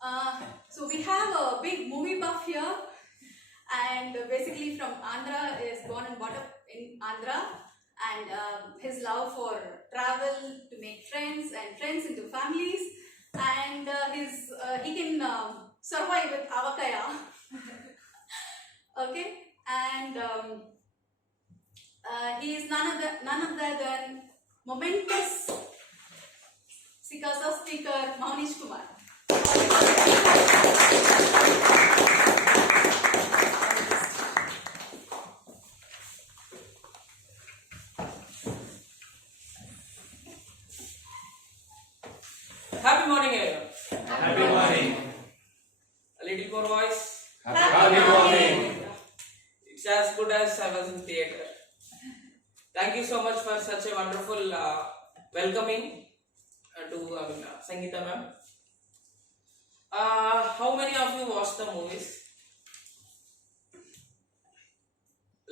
So we have a big movie buff here, and basically from Andhra, is born and brought up in Andhra, and his love for travel to make friends and friends into families, and he can survive with avakaya. Okay, and he is none other than momentous Sikasa speaker Mauneesh Kumar. Happy morning, everyone. Happy morning. A little more voice. Happy morning. It's as good as I was in theatre. Thank you so much for such a wonderful welcoming to Sangeeta ma'am. How many of you watched the movies?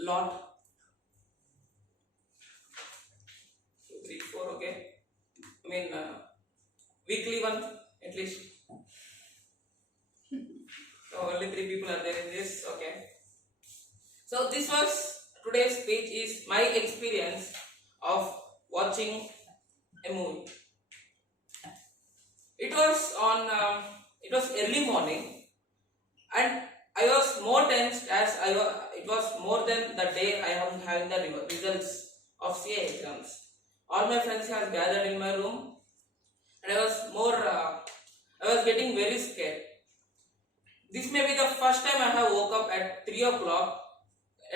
Lot. 2, 3, 4. Okay. I mean, weekly one at least. So only 3 people are there in this. Okay. So this was today's speech is my experience of watching a movie. It was early morning, and I was more tense as it was more than the day I am having the results of CA exams. All my friends have gathered in my room, and I was getting very scared. This may be the first time I have woke up at 3 o'clock,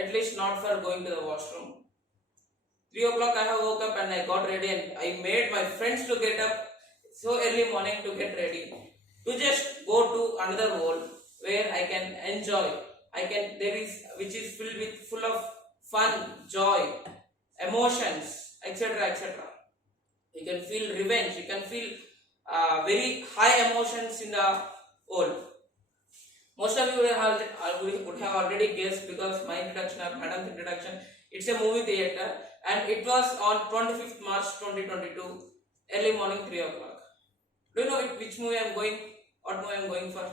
at least not for going to the washroom. 3 o'clock I have woke up and I got ready, and I made my friends to get up so early morning to get ready, to just go to another world where I can enjoy. Which is filled with full of fun, joy, emotions, etc., etc. You can feel revenge, you can feel very high emotions in the world. Most of you would have already guessed because my introduction or Madam's introduction, it's a movie theatre, and it was on 25th March 2022, early morning 3 o'clock. Do you know which movie I am going? What movie I am going for?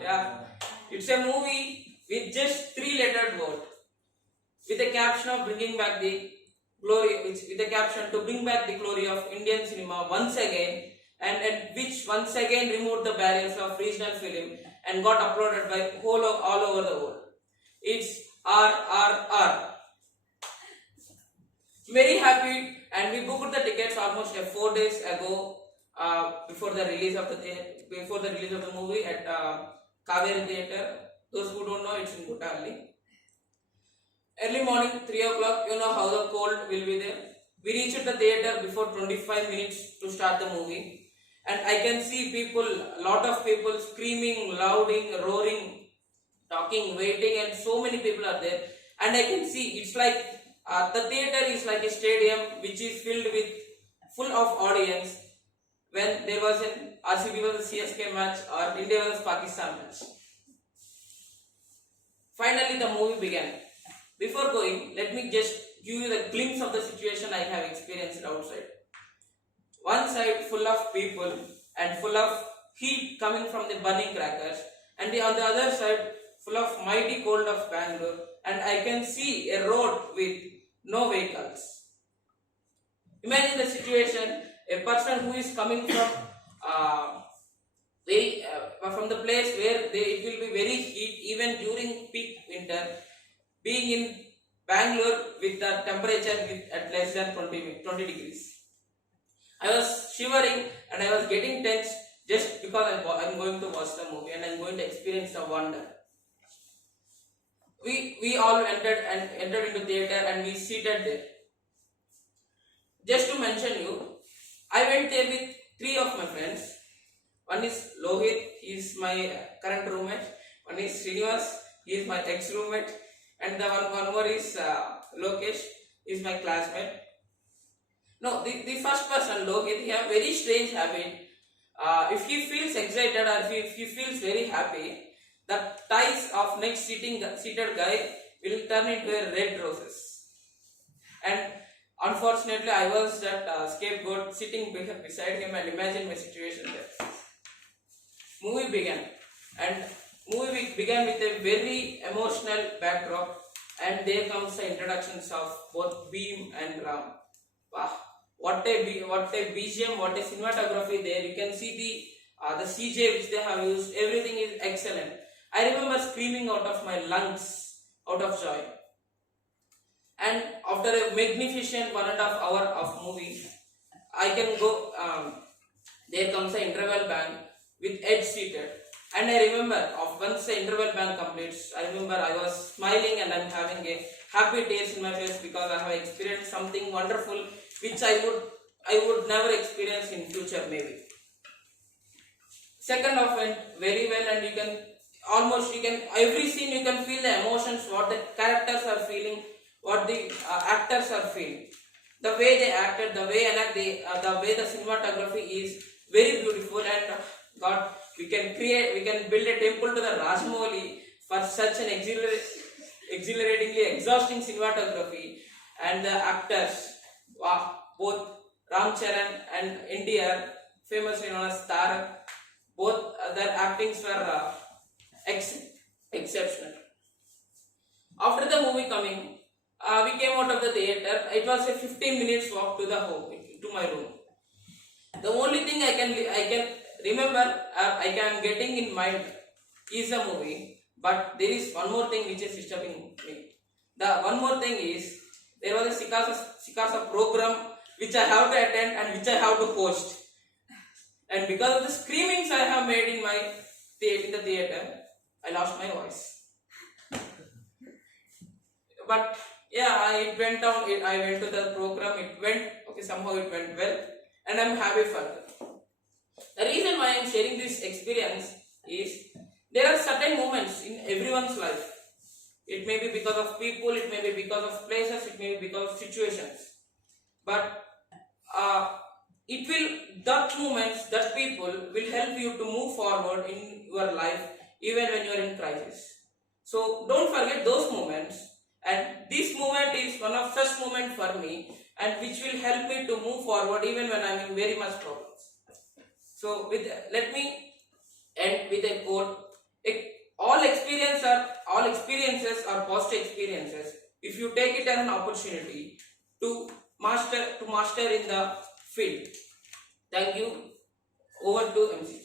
Yeah, it's a movie with just 3-lettered word, with a caption of bringing back the glory, with a caption to bring back the glory of Indian cinema once again, and which once again removed the barriers of regional film and got uploaded by all over the world. It's RRR. Very happy, and we booked the tickets almost 4 days ago, before the release of the movie at Kaveri Theatre. Those who don't know, it's in Guttahalli. Early morning 3 o'clock, you know how the cold will be there. We reached the theatre before 25 minutes to start the movie, and I can see a lot of people screaming, louding, roaring, talking, waiting, and so many people are there. And I can see it's like the theatre is like a stadium which is filled with full of audience when there was an RCB vs CSK match or India vs Pakistan match. Finally, the movie began. Before going, let me just give you the glimpse of the situation I have experienced outside. One side full of people and full of heat coming from the burning crackers, and on the other side full of mighty cold of Bangalore, and I can see a road with no vehicles. Imagine the situation: a person who is coming from the place where it will be very heat even during peak winter, being in Bangalore with the temperature at less than 20 degrees. I was shivering and I was getting tense just because I'm going to watch the movie and I'm going to experience the wonder. We all entered into theatre and we seated there. Just to mention you, I went there with 3 of my friends. One is Lohit, he is my current roommate. One is Srinivas, he is my ex-roommate. And the one more is Lokesh, is my classmate. No, the first person, Lohit, he has a very strange habit. If he feels excited or if he feels very happy, the ties of next seated guy will turn into a red roses. And Unfortunately, I was that scapegoat sitting beside him and imagine my situation there. Movie began, and movie began with a very emotional backdrop, and there comes the introductions of both Bhim and Ram. Wow, what a BGM, what a cinematography there. You can see the CJ which they have used. Everything is excellent. I remember screaming out of my lungs out of joy. And after a magnificent 1.5 hour of movie, I can go. There comes the interval band with edge seated, and I remember once the interval band completes, I remember I was smiling and I'm having a happy taste in my face because I have experienced something wonderful which I would never experience in future maybe. Second half went very well, and you can every scene you can feel the emotions, what the characters are feeling, what the actors are feeling, the way they acted, the way the cinematography is very beautiful. And God, we can build a temple to the Rajamouli for such an exhilaratingly exhausting cinematography. And the actors, wow, both Ram Charan and NTR, famously known as Tarak, both their actings were exceptional. After the movie coming, we came out of the theater. It was a 15 minutes walk to to my room. The only thing I can remember, I am getting in mind is the movie. But there is one more thing which is disturbing me. The one more thing is there was a Sikasa program which I have to attend and which I have to host. And because of the screamings I have made in the theater, I lost my voice. But yeah, it went down. I went to the program. Somehow it went well, and I'm happy for that. The reason why I'm sharing this experience is there are certain moments in everyone's life. It may be because of people, it may be because of places, it may be because of situations. But that moments, that people will help you to move forward in your life even when you are in crisis. So don't forget those moments, and this moment is one of such moment for me, and which will help me to move forward even when I am in very much problems. So let me end with a quote. All experiences are positive experiences if you take it as an opportunity to master in the field. Thank you. Over to MC.